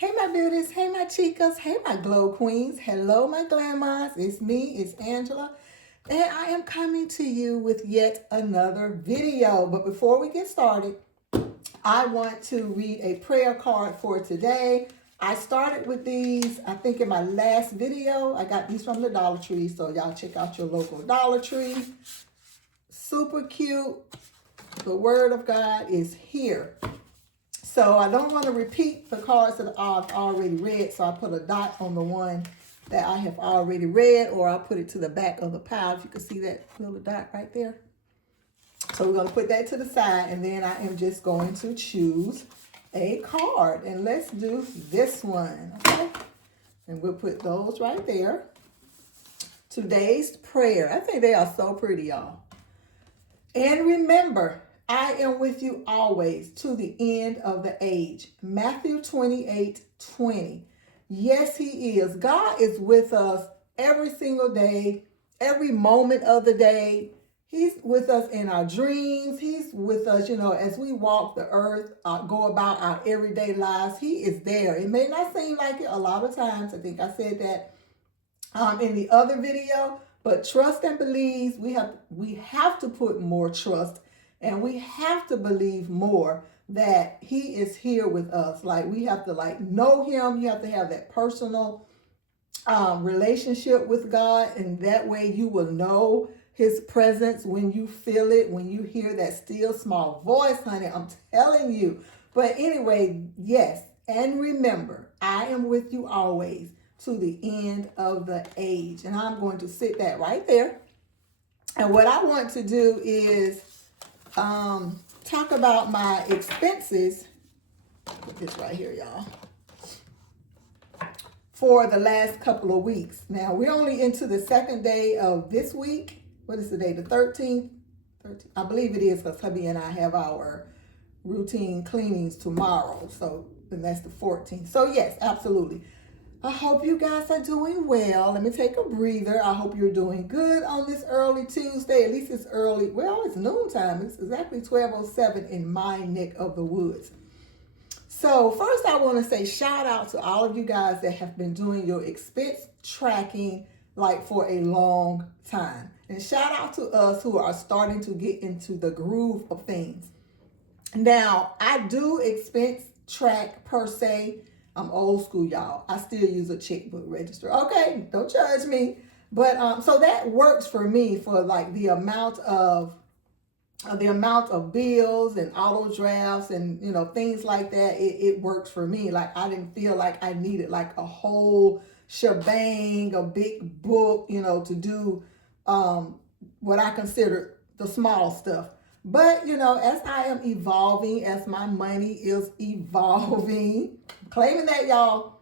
Hey my beauties, hey my chicas, hey my glow queens, hello my Glamm-Mahs, it's me, it's Angela, and I am coming to you with yet another video. But before we get started, I want to read a prayer card for today. I started with these, I think in my last video. I got these from the Dollar Tree, so y'all check out your local Dollar Tree. Super cute. The Word of God is here. So I don't want to repeat the cards that I've already read, so I put a dot on the one that I have already read, or I'll put it to the back of the pile. If you can see that little dot right there. So we're going to put that to the side, and then I am just going to choose a card. And let's do this one, okay? And we'll put those right there. Today's prayer. I think they are so pretty, y'all. And remember, I am with you always to the end of the age. Matthew 28:20. Yes, he is. God is with us every single day, every moment of the day. He's with us in our dreams. He's with us, as we walk the earth, go about our everyday lives. He is there. It may not seem like it a lot of times. I think I said that in the other video, but trust and believe, we have to put more trust and we have to believe more that he is here with us. Like, we have to know him. You have to have that personal relationship with God, and that way you will know his presence when you feel it, when you hear that still small voice, honey. I'm telling you. But anyway, yes, and remember, I am with you always to the end of the age. And I'm going to sit that right there. And what I want to do is talk about my expenses. Put this right here, y'all. For the last couple of weeks. Now, we're only into the second day of this week. What is the day? The 13th? I believe it is, because hubby and I have our routine cleanings tomorrow. So, and that's the 14th. So, yes, absolutely. I hope you guys are doing well. Let me take a breather. I hope you're doing good on this early Tuesday. At least it's early. Well, it's noontime. It's exactly 12:07 in my neck of the woods. So first I want to say shout out to all of you guys that have been doing your expense tracking for a long time. And shout out to us who are starting to get into the groove of things. Now, I do expense track per se. I'm old school, y'all. I still use a checkbook register. Okay, don't judge me. But so that works for me for the amount of bills and auto drafts and things like that. It works for me. I didn't feel like I needed a whole shebang, a big book, to do what I consider the small stuff. But as I am evolving, as my money is evolving, claiming that, y'all,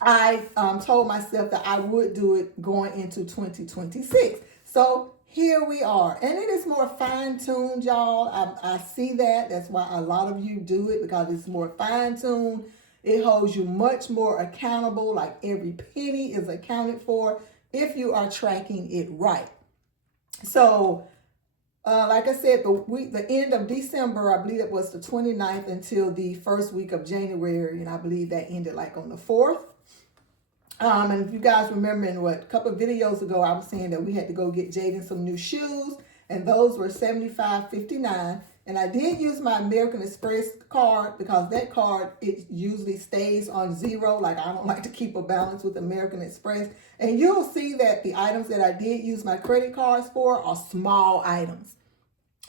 I told myself that I would do it going into 2026. So here we are. And it is more fine-tuned, y'all. I see that. That's why a lot of you do it, because it's more fine-tuned. It holds you much more accountable. Every penny is accounted for if you are tracking it right. So, like I said, the end of December, I believe it was the 29th until the first week of January. And I believe that ended on the 4th. And if you guys remember a couple of videos ago, I was saying that we had to go get Jaden some new shoes, and those were $75.59. And I did use my American Express card, because that card, it usually stays on zero. I don't like to keep a balance with American Express. And you'll see that the items that I did use my credit cards for are small items.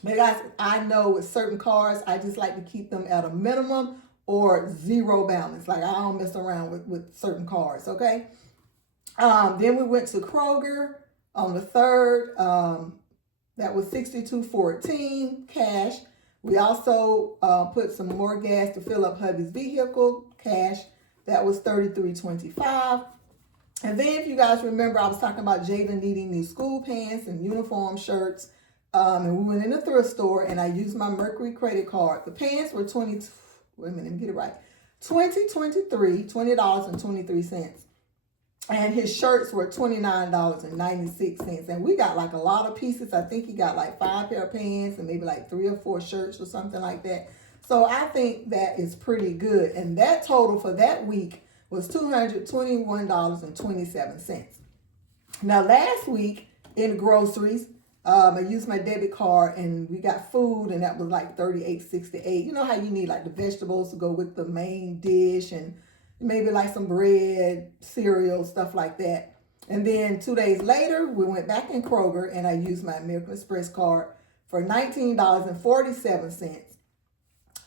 But guys, I know with certain cards, I just like to keep them at a minimum or zero balance. I don't mess around with certain cards, okay? Then we went to Kroger on the 3rd. That was $62.14 cash. We also put some more gas to fill up hubby's vehicle, cash. That was $33.25. And then if you guys remember, I was talking about Jaden needing new school pants and uniform shirts. And we went in the thrift store, and I used my Mercury credit card. The pants were $20.23, $20.23. And his shirts were $29.96. And we got a lot of pieces. I think he got 5 pair of pants and maybe 3 or 4 shirts or something like that. So I think that is pretty good. And that total for that week was $221.27. Now, last week in groceries, I used my debit card and we got food, and that was like $38.68. You know how you need like the vegetables to go with the main dish, and maybe like some bread, cereal, stuff like that. And then 2 days later, we went back in Kroger and I used my American Express card for $19.47.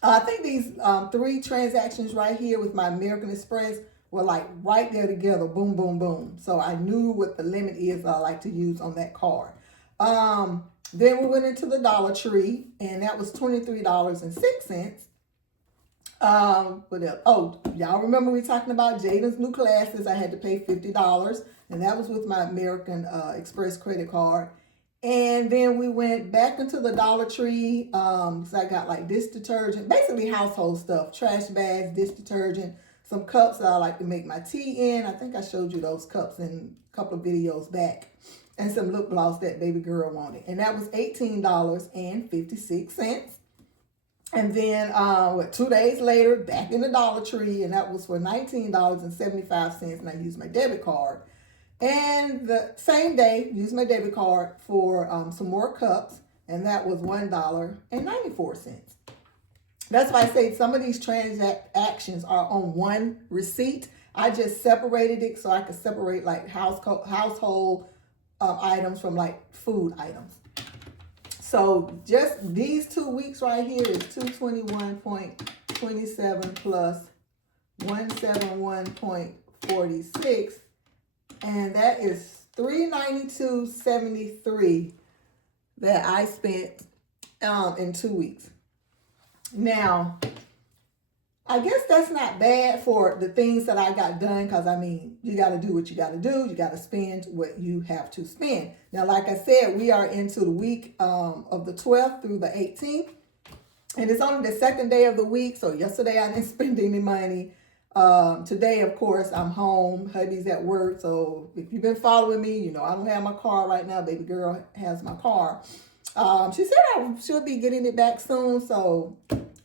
I think these three transactions right here with my American Express were like right there together, boom, boom, boom. So I knew what the limit is I like to use on that card. Then we went into the Dollar Tree, and that was $23.06. What else? Oh, y'all remember we talking about Jaden's new classes? I had to pay $50, and that was with my American Express credit card. And then we went back into the Dollar Tree, because I got like dish detergent, basically household stuff, trash bags, dish detergent, some cups that I like to make my tea in. I think I showed you those cups in a couple of videos back. And some lip gloss that baby girl wanted. And that was $18.56. And then 2 days later, back in the Dollar Tree, and that was for $19.75, and I used my debit card. And the same day, used my debit card for some more cups, and that was $1.94. That's why I say some of these transactions are on one receipt. I just separated it so I could separate like household items from like food items. So just these 2 weeks right here is 221.27 plus 171.46, and that is $392.73 that I spent in 2 weeks. Now, I guess that's not bad for the things that I got done, because I mean, you got to do what you got to do. You got to spend what you have to spend. Now, like I said, we are into the week of the 12th through the 18th, and it's only the second day of the week. So yesterday I didn't spend any money. Today, of course, I'm home. Hubby's at work. So if you've been following me, you know I don't have my car right now. Baby girl has my car. She said I should be getting it back soon, so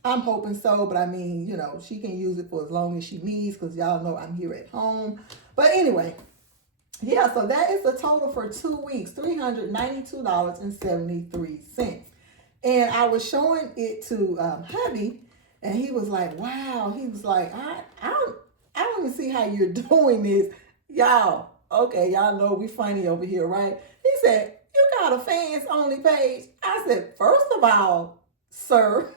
I'm hoping so. But I mean, you know, she can use it for as long as she needs, because y'all know I'm here at home. But anyway, yeah, so that is the total for 2 weeks, $392.73. And I was showing it to hubby, and he was like, wow. He was like, I don't even see how you're doing this. Y'all, okay, y'all know we funny over here, right? He said, you got a fans only page. I said, first of all, sir,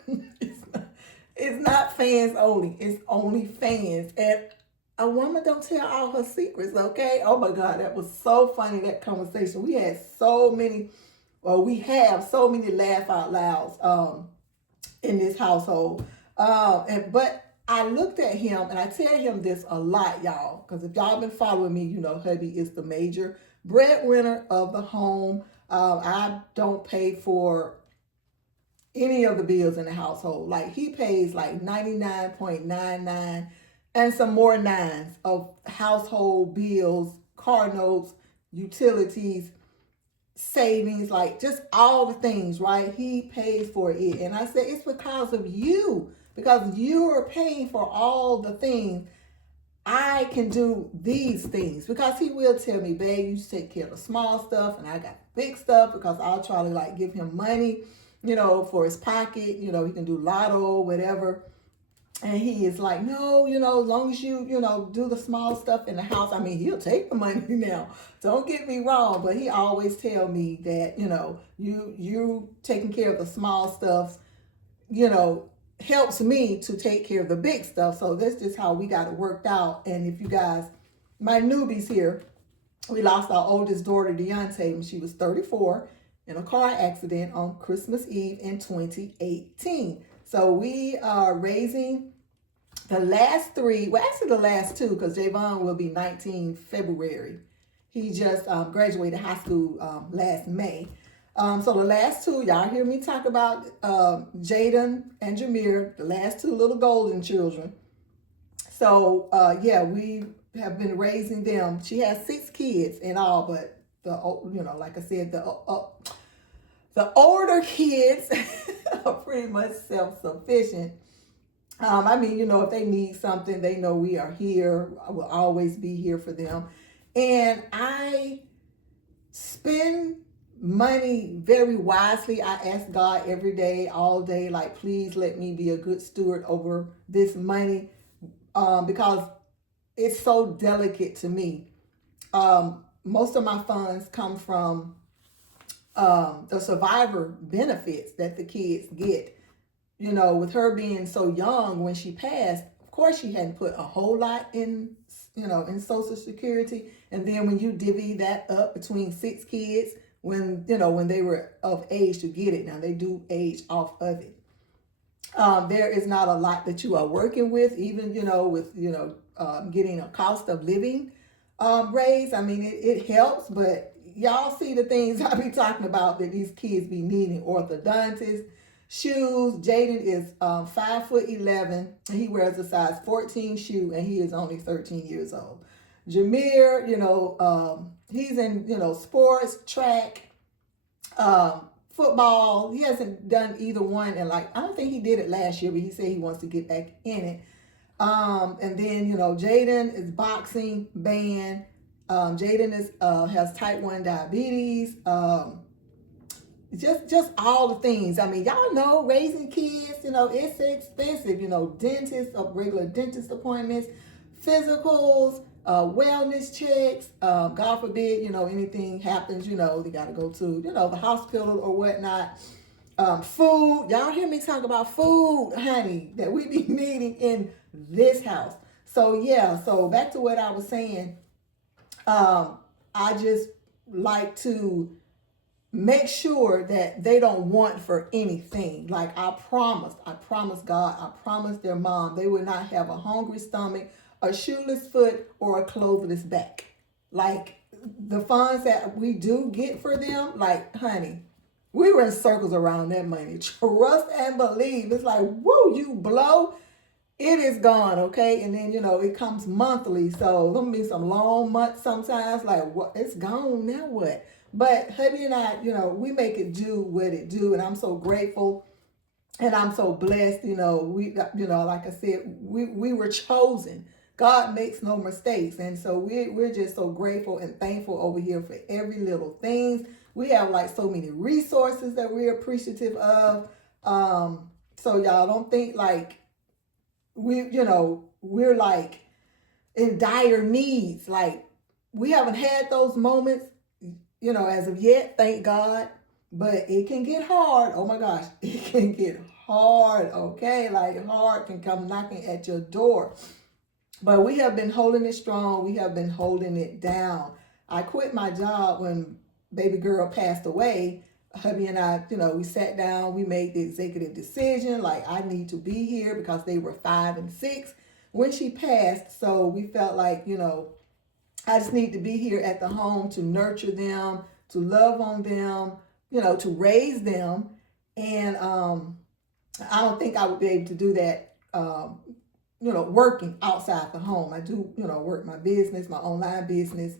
it's not fans only. It's only fans. And a woman don't tell all her secrets, okay? Oh my God, that was so funny, that conversation. We have so many laugh out louds in this household. But I looked at him, and I tell him this a lot, y'all, because if y'all been following me, you know hubby is the major breadwinner of the home. I don't pay for any of the bills in the household. Like, he pays like 99.99 and some more nines of household bills, car notes, utilities, savings, like just all the things, right? He pays for it. And I said, it's because of you, because you are paying for all the things. I can do these things, because he will tell me, babe, you take care of the small stuff, and I got the big stuff, because I'll try to like give him money, you know, for his pocket. You know, he can do lotto, whatever. And he is like, no, you know, as long as you know, do the small stuff in the house. I mean, he'll take the money now. Don't get me wrong, but he always tell me that, you know, you taking care of the small stuff, you know, helps me to take care of the big stuff. So that's just how we got it worked out. And if you guys, my newbies here, we lost our oldest daughter, Deontay, when she was 34 in a car accident on Christmas Eve in 2018. So we are raising the last three, well, actually the last two, because Javon will be 19 February. He just graduated high school last May. So the last two, y'all hear me talk about Jaden and Jameer, the last two little golden children. So yeah, we have been raising them. She has 6 kids in all, but you know, like I said, the older kids are pretty much self-sufficient. I mean, if they need something, they know we are here. I will always be here for them. And I spend money very wisely. I ask God every day, all day, like, please let me be a good steward over this money, because it's so delicate to me. Most of my funds come from the survivor benefits that the kids get. With her being so young when she passed, of course she hadn't put a whole lot in Social Security. And then when you divvy that up between 6 kids, when they were of age to get it, now they do age off of it. There is not a lot that you are working with, even, with, getting a cost of living raise. I mean, it helps, but y'all see the things I be talking about that these kids be needing: orthodontists, shoes. Jaden is 5'11", and he wears a size 14 shoe, and he is only 13 years old. Jameer, he's in, sports, track, football. He hasn't done either one, and I don't think he did it last year, but he said he wants to get back in it. And then, Jaden is boxing, band. Jaden has type 1 diabetes. Just all the things. I mean, y'all know raising kids, it's expensive. Dentists, regular dentist appointments, physicals, wellness checks. God forbid, anything happens, they got to go to, the hospital or whatnot. Food. Y'all hear me talk about food, honey, that we be needing in this house. So yeah, so back to what I was saying. I just like to make sure that they don't want for anything. Like I promised God, I promised their mom they would not have a hungry stomach, a shoeless foot, or a clothless back. Like the funds that we do get for them, like, honey, we were in circles around that money. Trust and believe. It's like, woo, you blow, it is gone, okay? And then, it comes monthly. So there'll be some long months sometimes, like, what? It's gone, now what? But hubby and I, we make it do what it do. And I'm so grateful and I'm so blessed. Like I said, we were chosen. God makes no mistakes. And so we're just so grateful and thankful over here for every little things. We have so many resources that we're appreciative of. So y'all don't think we're in dire needs. We haven't had those moments, as of yet, thank God. But it can get hard. Oh my gosh, it can get hard, okay? Hard can come knocking at your door. But we have been holding it strong. We have been holding it down. I quit my job when baby girl passed away. Hubby and I, we sat down, we made the executive decision, I need to be here because they were 5 and 6 when she passed. So we felt I just need to be here at the home to nurture them, to love on them, to raise them. And I don't think I would be able to do that, working outside the home. I do, work my business, my online business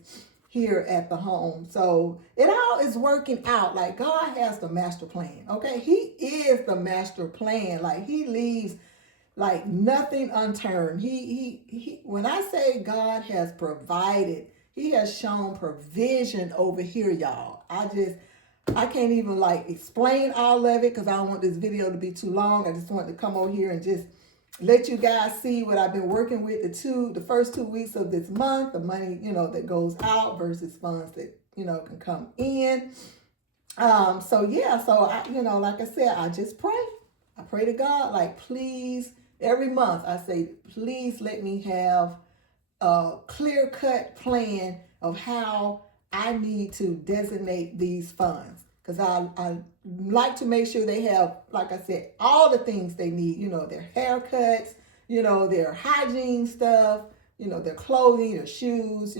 here at the home. So it all is working out. God has the master plan, okay? He is the master plan. He leaves nothing unturned. He when I say God has provided, he has shown provision over here, y'all. I can't even explain all of it because I don't want this video to be too long. I just wanted to come over here and just let you guys see what I've been working with the first 2 weeks of this month, the money, that goes out versus funds that, can come in. So yeah, so I, like I said, I just pray. I pray to God, please, every month I say, please let me have a clear-cut plan of how I need to designate these funds. Because I like to make sure they have, like I said, all the things they need, their haircuts, their hygiene stuff, their clothing, their shoes,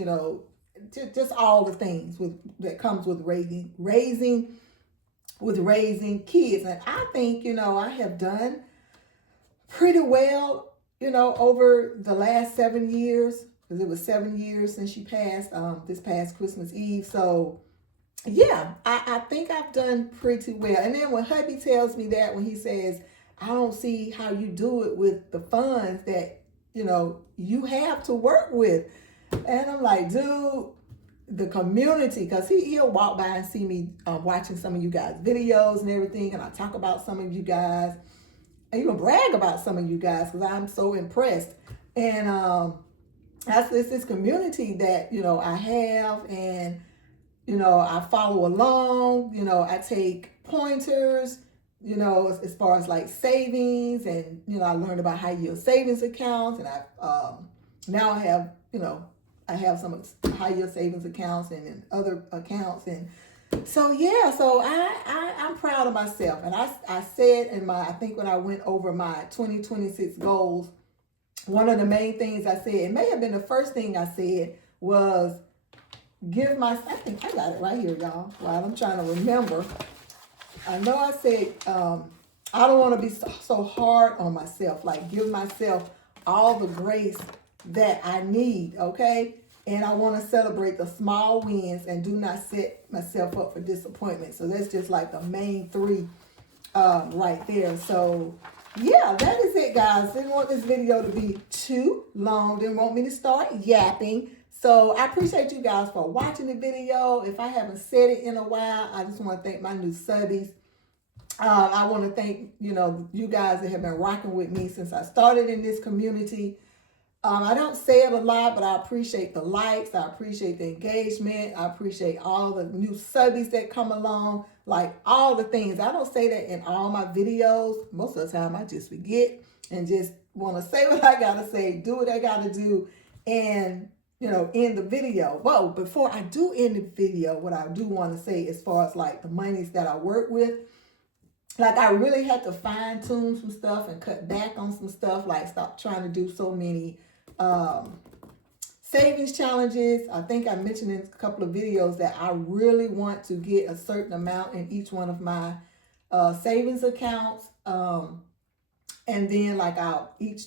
just all the things that comes with raising kids. And I think, I have done pretty well, over the last 7 years, because it was 7 years since she passed, this past Christmas Eve. So yeah, I think I've done pretty well. And then when hubby tells me that, when he says, I don't see how you do it with the funds that, you have to work with. And I'm like, dude, the community, because he'll walk by and see me watching some of you guys' videos and everything, and I talk about some of you guys, I even brag about some of you guys because I'm so impressed. And that's this community that, I have, and, I follow along, I take pointers, as far as like savings, and, I learned about high yield savings accounts, and now I have, I have some high yield savings accounts and other accounts. And so, yeah, so I'm proud of myself. And I said I think when I went over my 2026 goals, one of the main things I said, it may have been the first thing I said, was I think I got it right here, y'all, while I'm trying to remember. I know I said, I don't want to be so hard on myself, like give myself all the grace that I need, okay? And I want to celebrate the small wins and do not set myself up for disappointment. So that's just like the main three right there. So yeah, that is it, guys. Didn't want this video to be too long. Didn't want me to start yapping. So I appreciate you guys for watching the video. If I haven't said it in a while, I just want to thank my new subbies. I want to thank, you guys that have been rocking with me since I started in this community. I don't say it a lot, but I appreciate the likes. I appreciate the engagement. I appreciate all the new subbies that come along, like all the things. I don't say that in all my videos. Most of the time I just forget and just want to say what I got to say, do what I got to do, and, end the video. But before I do end the video, what I do want to say as far as like the monies that I work with, like I really had to fine tune some stuff and cut back on some stuff, like stop trying to do so many savings challenges. I think I mentioned in a couple of videos that I really want to get a certain amount in each one of my savings accounts. And then like each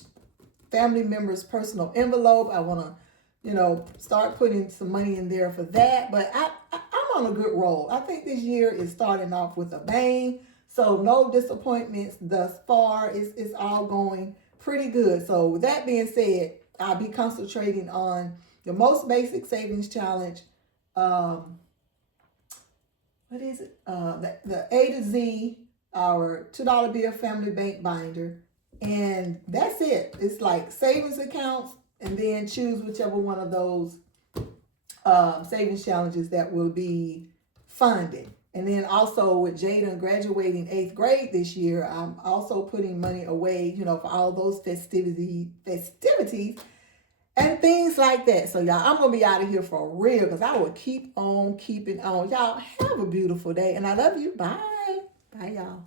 family member's personal envelope, I want to, start putting some money in there for that. But I'm on a good roll. I think this year is starting off with a bang. So no disappointments thus far. It's all going pretty good. So with that being said, I'll be concentrating on the most basic savings challenge. What is it? The A to Z, our $2 bill family bank binder. And that's it. It's like savings accounts, and then choose whichever one of those savings challenges that will be funded. And then also with Jada graduating 8th grade this year, I'm also putting money away, for all those festivities and things like that. So y'all, I'm going to be out of here for real, because I will keep on keeping on. Y'all have a beautiful day, and I love you. Bye. Bye, y'all.